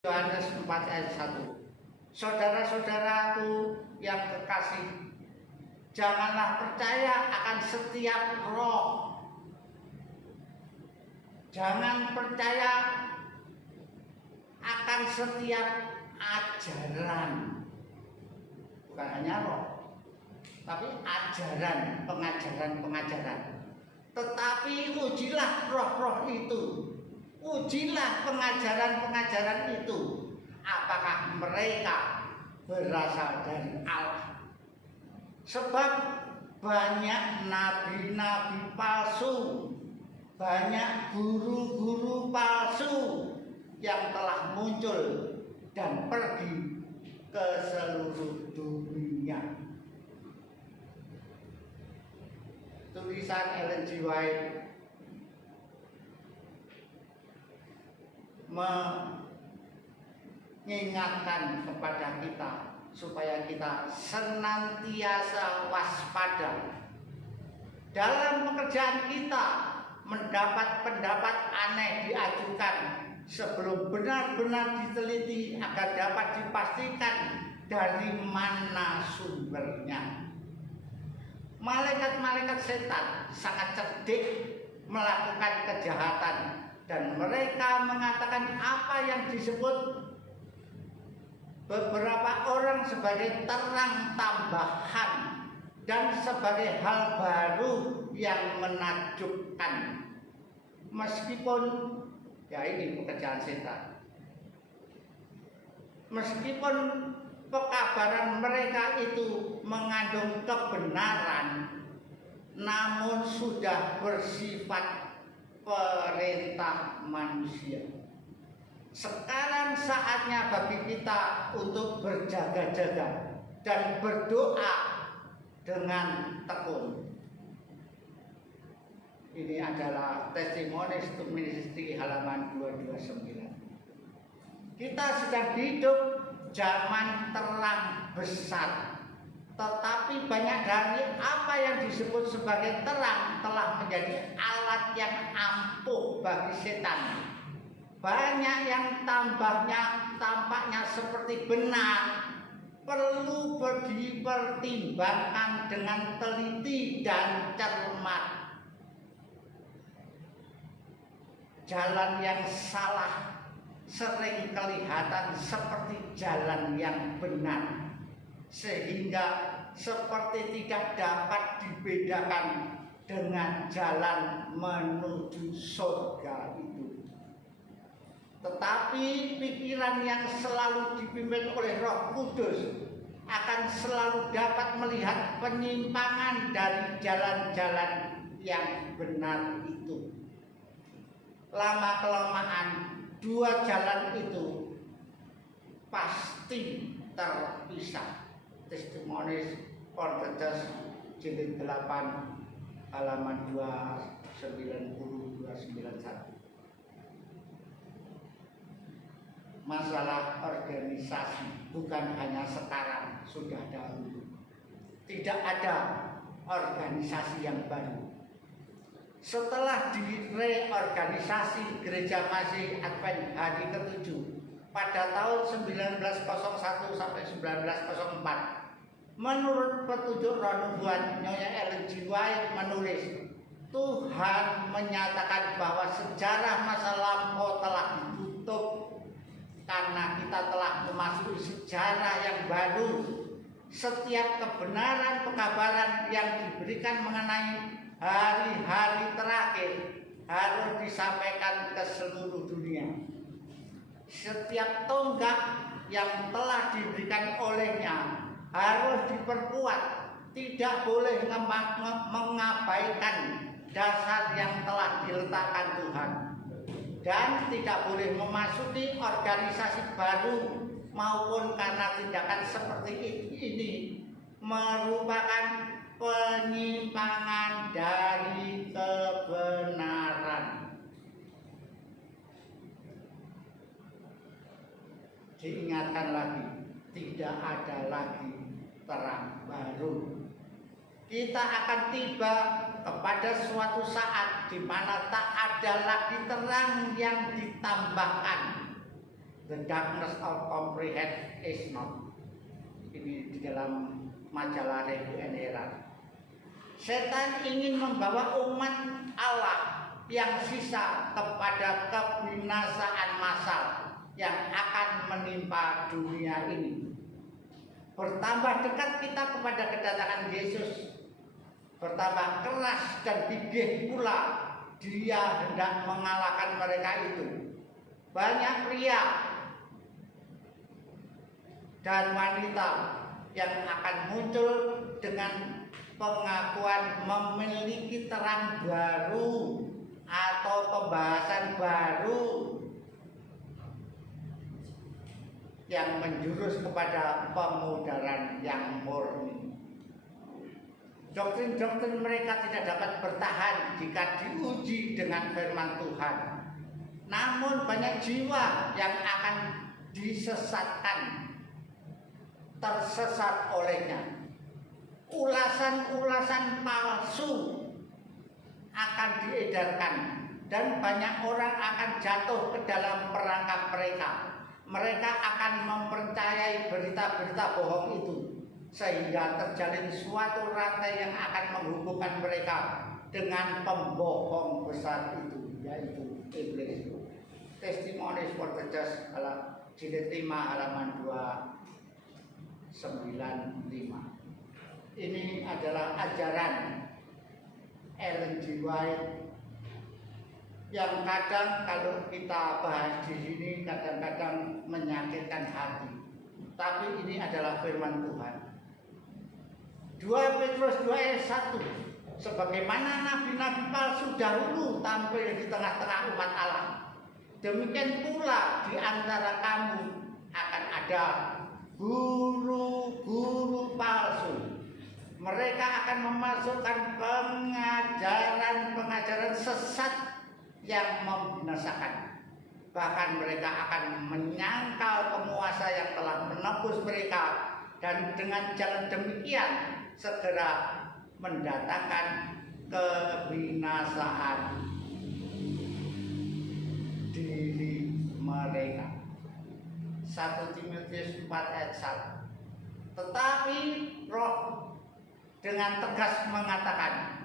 Yohanes 4 ayat 1. Saudara-saudaraku yang terkasih, janganlah percaya akan setiap roh. Jangan percaya akan setiap ajaran. Bukan hanya roh, tapi ajaran, pengajaran. Tetapi ujilah roh-roh itu. Ujilah pengajaran-pengajaran itu, apakah mereka berasal dari Allah. Sebab banyak nabi-nabi palsu, banyak guru-guru palsu yang telah muncul dan pergi ke seluruh dunia. Tulisan Ellen G. White mengingatkan kepada kita supaya kita senantiasa waspada dalam pekerjaan kita. Mendapat pendapat aneh diajukan sebelum benar-benar diteliti agar dapat dipastikan dari mana sumbernya. Malaikat-malaikat setan sangat cerdik melakukan kejahatan, dan mereka mengatakan apa yang disebut beberapa orang sebagai terang tambahan dan sebagai hal baru yang menakjubkan. Meskipun ya ini pekerjaan setan. Meskipun pekabaran mereka itu mengandung kebenaran, namun sudah bersifat perintah manusia. Sekarang saatnya bagi kita untuk berjaga-jaga dan berdoa dengan tekun. Ini adalah Testimonies to Ministry halaman 229. Kita sedang hidup zaman terang besar, tetapi banyak dari apa yang disebut sebagai terang telah menjadi alat yang ampuh bagi setan. Banyak yang tampaknya seperti benar, perlu dipertimbangkan dengan teliti dan cermat. Jalan yang salah sering kelihatan seperti jalan yang benar, sehingga seperti tidak dapat dibedakan dengan jalan menuju surga itu. Tetapi pikiran yang selalu dipimpin oleh Roh Kudus akan selalu dapat melihat penyimpangan dari jalan-jalan yang benar itu. Lama-kelamaan dua jalan itu pasti terpisah. Testimonies for the Church jilid 8 halaman 290-291. Masalah organisasi bukan hanya sekarang, sudah dahulu. Tidak ada organisasi yang baru. Setelah direorganisasi Gereja Masih Advent hari ke-7 pada tahun 1901 sampai 1904, menurut petunjuk roh nubuat, Nyonya Ellen G. White menulis, Tuhan menyatakan bahwa sejarah masa lampau telah ditutup karena kita telah memasuki sejarah yang baru. Setiap kebenaran pekabaran yang diberikan mengenai hari-hari terakhir harus disampaikan ke seluruh dunia. Setiap tonggak yang telah diberikan olehnya harus diperkuat, tidak boleh mengabaikan dasar yang telah diletakkan Tuhan, dan tidak boleh memasuki organisasi baru maupun karena tindakan seperti ini merupakan penyimpangan dari kebenaran. Diingatkan lagi, tidak ada lagi terang baru. Kita akan tiba kepada suatu saat di mana tak ada lagi terang yang ditambahkan. The darkness of comprehend is not. Ini di dalam majalah Review and Herald. Setan ingin membawa umat Allah yang sisa kepada kebinasaan massal yang akan menimpa dunia ini. Bertambah dekat kita kepada kedatangan Yesus, bertambah keras dan gigih pula dia hendak mengalahkan mereka itu. Banyak pria dan wanita yang akan muncul dengan pengakuan memiliki terang baru atau pembahasan baru yang menjurus kepada pemudaran yang murni. Doktrin-doktrin mereka tidak dapat bertahan jika diuji dengan firman Tuhan. Namun banyak jiwa yang akan disesatkan, tersesat olehnya. Ulasan-ulasan palsu akan diedarkan dan banyak orang akan jatuh ke dalam perangkap mereka. Mereka akan mempercayai berita-berita bohong itu sehingga terjalin suatu rantai yang akan menghubungkan mereka dengan pembohong besar itu, yaitu iblis. Testimonies for the Just jilid 5 halaman 295. Ini adalah ajaran Ellen G. White yang kadang kalau kita bahas di sini kadang-kadang menyakitkan hati. Tapi ini adalah firman Tuhan. 2 Petrus 2 ayat 1. Sebagaimana nabi-nabi palsu dahulu tampil di tengah-tengah umat Allah, demikian pula di antara kamu akan ada guru-guru palsu. Mereka akan memasukkan pengajaran-pengajaran sesat yang membinasakan. Bahkan mereka akan menyangkal penguasa yang telah menebus mereka, dan dengan jalan demikian segera mendatangkan kebinasaan diri mereka. 1 Timotius 4 ayat 1. Tetapi Roh dengan tegas mengatakan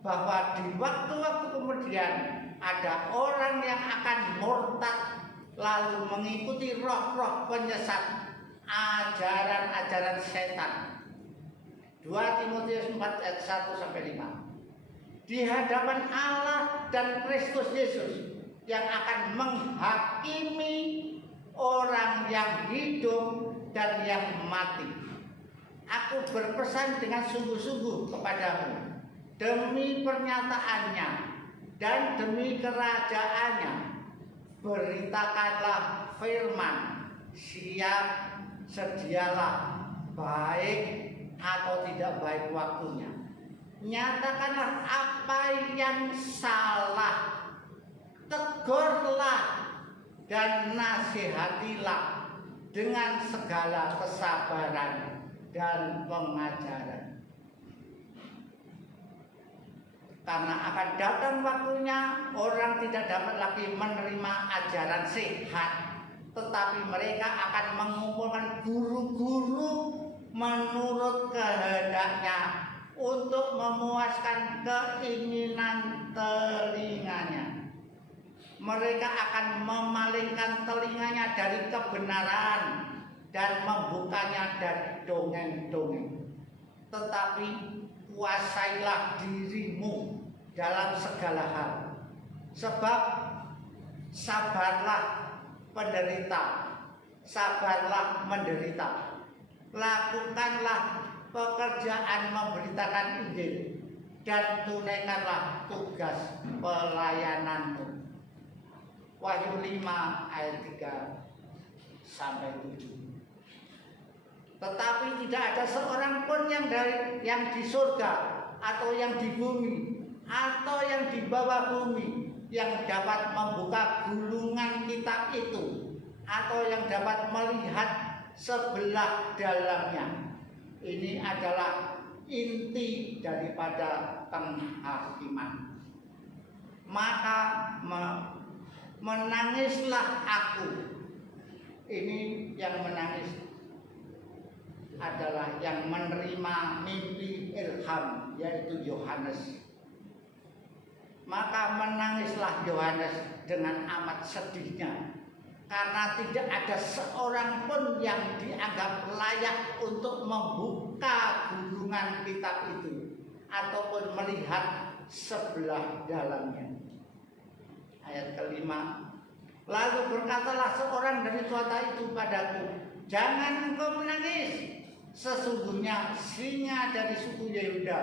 bahwa di waktu-waktu kemudian ada orang yang akan murtad lalu mengikuti roh-roh penyesat, ajaran-ajaran setan. 2 Timotius 4 ayat 1 sampai 5. Di hadapan Allah dan Kristus Yesus yang akan menghakimi orang yang hidup dan yang mati. Aku berpesan dengan sungguh-sungguh kepadamu demi pernyataannya dan demi kerajaannya, beritakanlah firman, siap sedialah, baik atau tidak baik waktunya. Nyatakanlah apa yang salah, tegurlah dan nasihatilah dengan segala kesabaran dan pengajaran. Karena akan datang waktunya orang tidak dapat lagi menerima ajaran sehat, tetapi mereka akan mengumpulkan guru-guru menurut kehendaknya untuk memuaskan keinginan telinganya. Mereka akan memalingkan telinganya dari kebenaran dan membukanya dari dongeng-dongeng. Tetapi kuasailah dirimu dalam segala hal, sebab sabarlah penderita, sabarlah menderita. Lakukanlah pekerjaan memberitakan Injil dan tunaikanlah tugas pelayananmu. Wahyu 5 ayat 3 sampai 7. Tetapi tidak ada seorang pun yang di surga atau yang di bumi atau yang di bawah bumi yang dapat membuka gulungan kitab itu atau yang dapat melihat sebelah dalamnya. Ini adalah inti daripada penghakiman. Maka menangislah aku Ini yang menangis adalah yang menerima mimpi ilham, yaitu Yohanes. Maka menangislah Yohanes dengan amat sedihnya, karena tidak ada seorang pun yang dianggap layak untuk membuka gulungan kitab itu ataupun melihat sebelah dalamnya. Ayat kelima, lalu berkatalah seorang dari kota itu padaku, jangan engkau menangis. Sesungguhnya singa dari suku Yehuda,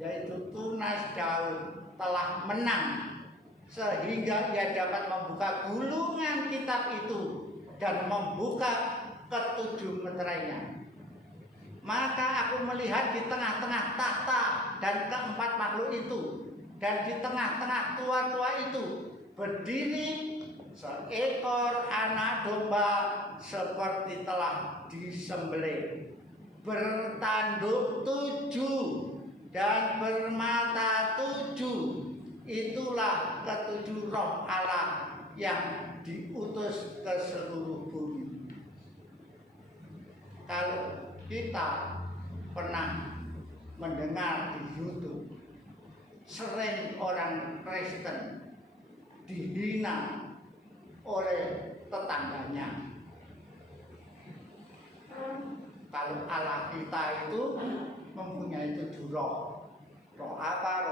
yaitu tunas Daud, telah menang, sehingga ia dapat membuka gulungan kitab itu dan membuka ketujuh meterainya. Maka aku melihat di tengah-tengah tahta dan keempat makhluk itu, dan di tengah-tengah tua-tua itu berdiri seekor anak domba seperti telah disembelih, bertanduk 7 dan bermata 7. Itulah ketujuh roh Allah yang diutus ke seluruh bumi. Kalau kita pernah mendengar di YouTube, sering orang Kristen dihina oleh tetangganya. Kalau Allah kita itu mempunyai 7 roh. Roh apa.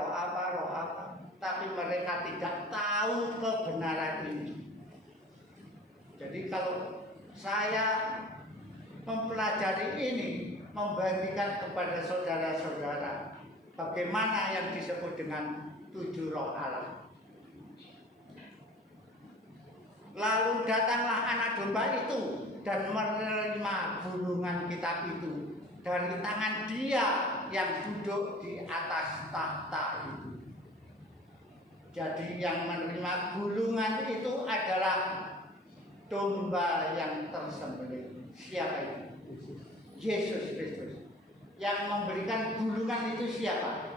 Tapi mereka tidak tahu kebenaran ini. Jadi kalau saya mempelajari ini, membagikan kepada saudara-saudara bagaimana yang disebut dengan 7 roh Allah. Lalu datanglah anak domba itu dan menerima gulungan kitab itu dari tangan dia yang duduk di atas tahta itu. Jadi yang menerima gulungan itu adalah domba yang tersembelih. Siapa itu? Yesus Kristus. Yang memberikan gulungan itu siapa?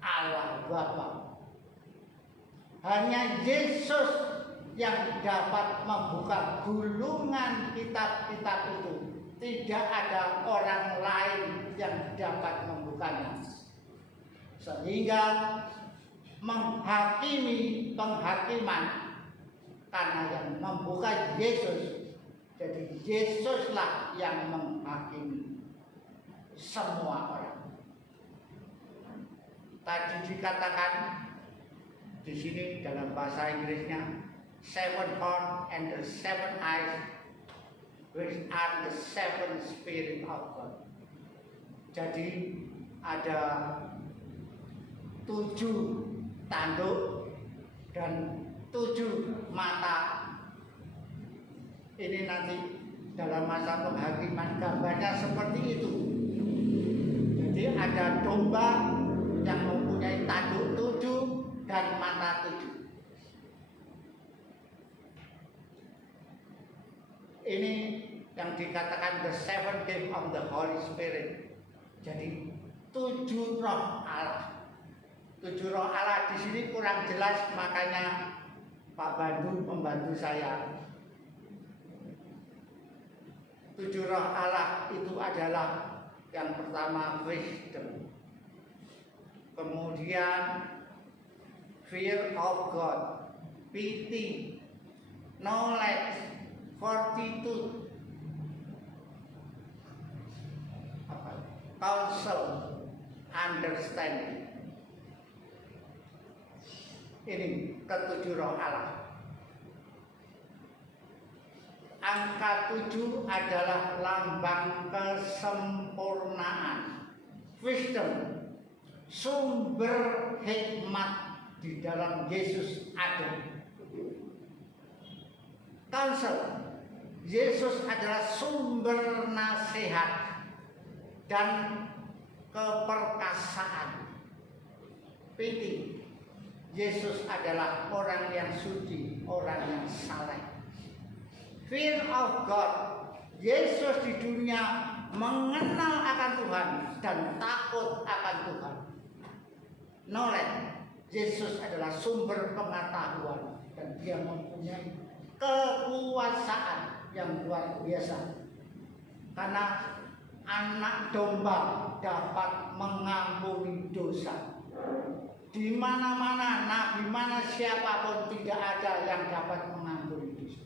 Allah Bapa. Hanya Yesus yang dapat membuka gulungan kitab-kitab itu. Tidak ada orang lain yang dapat membukanya. Sehingga menghakimi penghakiman karena yang membuka Yesus. Jadi Yesuslah yang menghakimi semua orang. Tadi dikatakan di sini dalam bahasa Inggrisnya 7 horns and the 7 eyes, which are the 7 spirit of God. Jadi ada 7 tanduk dan 7 mata. Ini nanti dalam masa penghakiman gambarnya seperti itu. Jadi ada domba yang mempunyai tanduk 7 dan mata 7. Ini yang dikatakan the 7 gift of the Holy Spirit. Jadi 7 roh Allah. 7 roh Allah di sini kurang jelas, makanya Pak Bandu membantu saya. 7 roh Allah itu adalah yang pertama wisdom, kemudian fear of God, pity, knowledge, fortitude, counsel, understanding. Ini ketujuh roh Allah. Angka 7 adalah lambang kesempurnaan. Wisdom, sumber hikmat di dalam Yesus ada. Counsel, Yesus adalah sumber nasihat dan keperkasaan. Piti, Yesus adalah orang yang suci, orang yang saleh. Fear of God, Yesus di dunia mengenal akan Tuhan dan takut akan Tuhan. Knowledge, Yesus adalah sumber pengetahuan dan dia mempunyai kekuasaan, yang luar biasa. Karena anak domba dapat mengampuni dosa. Di mana-mana, nabi mana siapapun tidak ada yang dapat mengampuni dosa.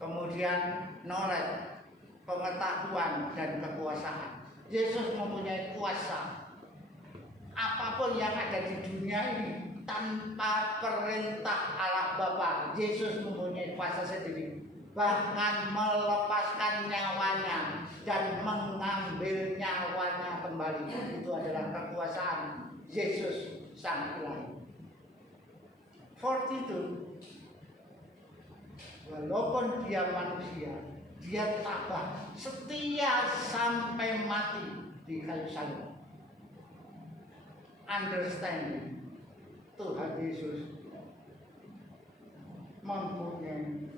Kemudian knowledge, pengetahuan dan kekuasaan. Yesus mempunyai kuasa. Apapun yang ada di dunia ini tanpa perintah Allah Bapa, Yesus mempunyai kuasa sendiri. Bahkan melepaskan nyawanya dan mengambil nyawanya kembali. Itu adalah kekuasaan Yesus Sang Ilahi. Fortitude, walaupun dia manusia, dia tabah, setia sampai mati di kayu salib. Understanding, Tuhan Yesus mempunyai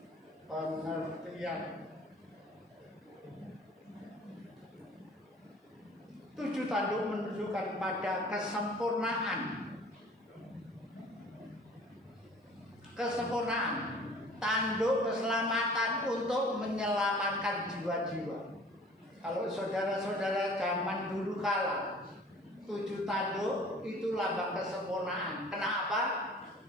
pengertian. 7 tanduk menunjukkan pada kesempurnaan. Kesempurnaan, tanduk keselamatan untuk menyelamatkan jiwa-jiwa. Kalau saudara-saudara zaman dulu kala, 7 tanduk itu lambang kesempurnaan. Kenapa?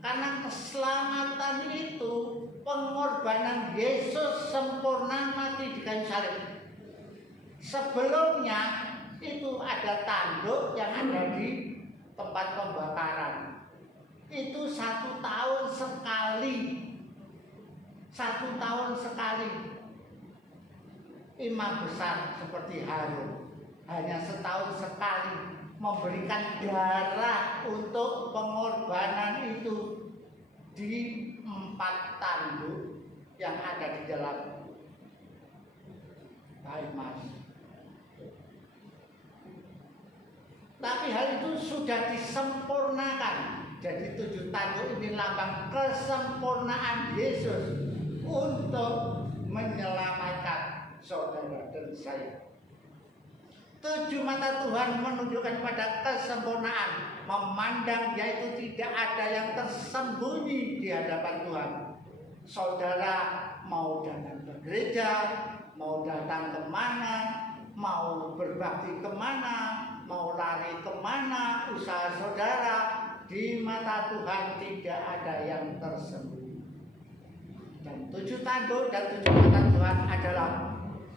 Karena keselamatan itu pengorbanan Yesus sempurna mati di kayu salib. Sebelumnya itu ada tanduk yang ada di tempat pembakaran. Itu 1 tahun sekali. 1 tahun sekali. Imam besar seperti Harun hanya setahun sekali memberikan darah untuk pengorbanan itu di 4 tanduk yang ada di dalam Kaimas. Tapi hal itu sudah disempurnakan. Jadi 7 tanduk ini lambang kesempurnaan Yesus untuk menyelamatkan saudara dan saya. 7 mata Tuhan menunjukkan pada kesempurnaan, memandang yaitu tidak ada yang tersembunyi di hadapan Tuhan. Saudara mau datang ke gereja, mau datang kemana, mau berbakti kemana, mau lari kemana, usaha saudara, di mata Tuhan tidak ada yang tersembunyi. Dan 7 tanduk dan 7 mata Tuhan adalah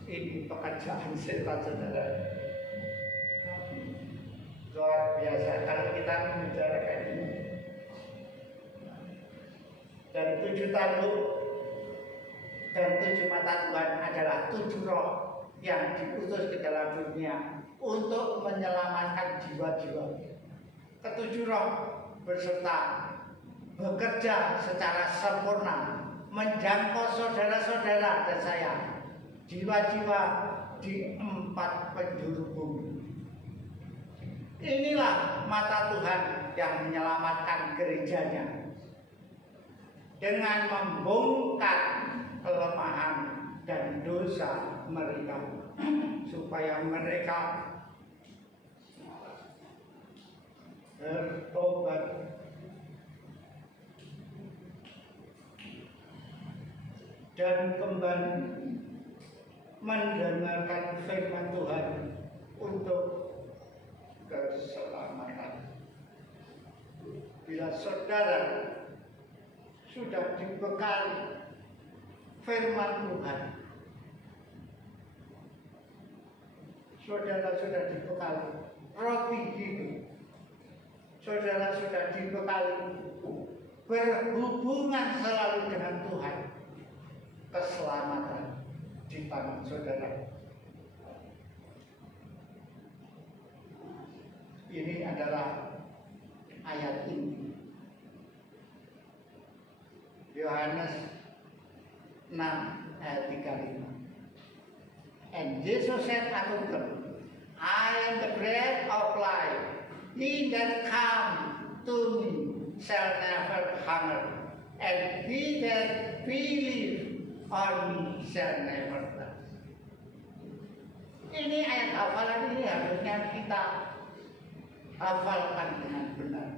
ini pekerjaan setan saudara. Luar biasa kalau kita membicarakan ini. Dan 7 tanduk dan 7 mata Tuhan adalah 7 roh yang diutus ke dalam dunia untuk menyelamatkan jiwa-jiwa. Ketujuh roh berserta bekerja secara sempurna menjangkau saudara-saudara dan saya, jiwa-jiwa di 4 penjuru bumi. Inilah mata Tuhan yang menyelamatkan gerejanya dengan membongkar kelemahan dan dosa mereka supaya mereka bertobat dan kembali mendengarkan firman Tuhan untuk keselamatan. Bila saudara sudah dibekali firman Tuhan, saudara sudah dibekali roti hidup, saudara sudah dibekali berhubungan selalu dengan Tuhan, keselamatan di tangan saudara. Ini adalah ayat ini. Yohanes 6 ayat 35. And Jesus said unto them, I am the bread of life. He that come to me shall never hunger, and he that believe on me shall never thirst. Ini ayat hafalan ini harusnya kita hafalkan dengan benar.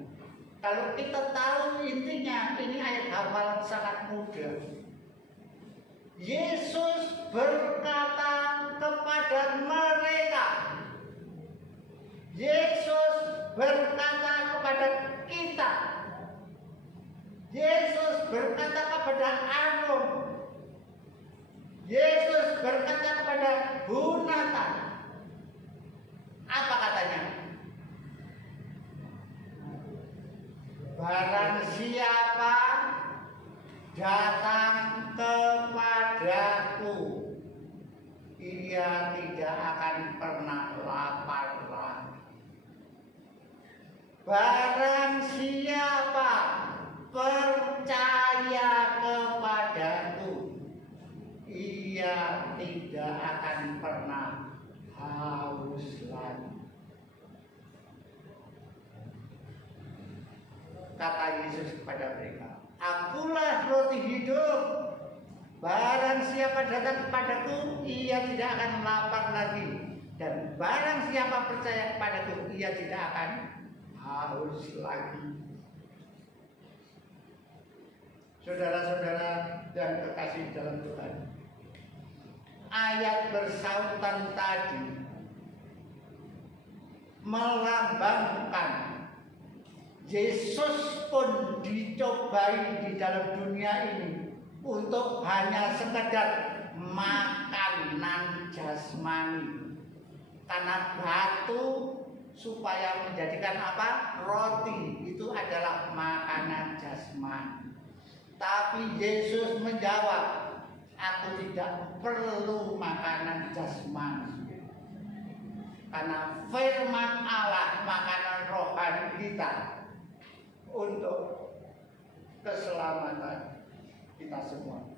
Kalau kita tahu intinya, ini ayat hafalan sangat mudah. berkata kepada mereka. Yesus berkata kepada kita. Yesus berkata kepada Aaron. Yesus berkata kepada Bunatan. Apa katanya? Barang siapa datang kepadaku, ia tidak akan pernah lapar lagi. Barang siapa percaya kepadaku, ia tidak akan pernah haus lagi. Kata Yesus kepada mereka, akulah roti hidup. Barang siapa datang kepadaku, ia tidak akan lapar lagi. Dan barang siapa percaya kepadaku, ia tidak akan haus lagi. Saudara-saudara dan kekasih dalam Tuhan, ayat bersautan tadi melambangkan Yesus pun dicobai di dalam dunia ini untuk hanya sekedar makanan jasmani. Karena batu supaya menjadikan apa? Roti itu adalah makanan jasmani. Tapi Yesus menjawab, aku tidak perlu makanan jasmani. Karena firman Allah makanan rohani kita untuk keselamatan kita semua.